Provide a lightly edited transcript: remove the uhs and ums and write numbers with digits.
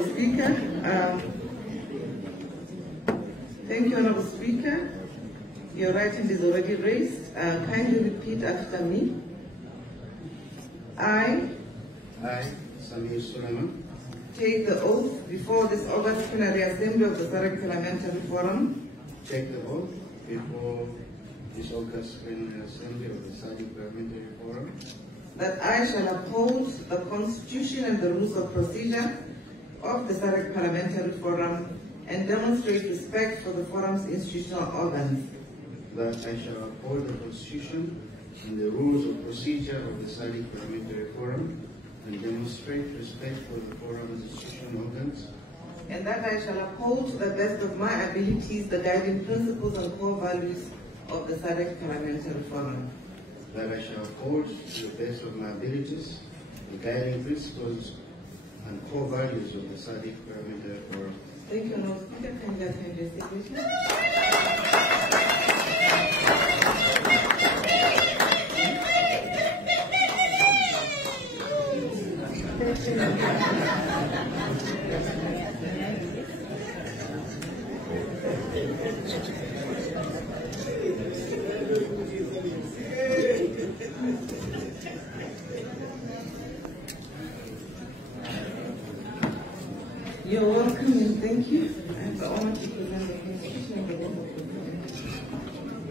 Speaker, thank you, Honourable Speaker. Your right hand is already raised. Kindly repeat after me. I, Samir Suleiman, take the oath before this August Plenary Assembly of the SADC Parliamentary Forum take the oath before this August Plenary Assembly of the SADC Parliamentary Forum that I shall uphold the Constitution and the rules of procedure of the SADC Parliamentary Forum and demonstrate respect for the Forum's institutional organs. that I shall uphold the Constitution and the rules of procedure of the SADC Parliamentary Forum and demonstrate respect for the Forum's institutional organs, And that I shall uphold to the best of my abilities the guiding principles and core values of the SADC Parliamentary Forum. that I shall uphold to the best of my abilities the guiding principles and core values of the SADC Parliamentary Forum. Thank you, Honourable Speaker. Kindly attend your signature. You're welcome and thank you. I have the honor to present the Constitution of the Republic of Kenya.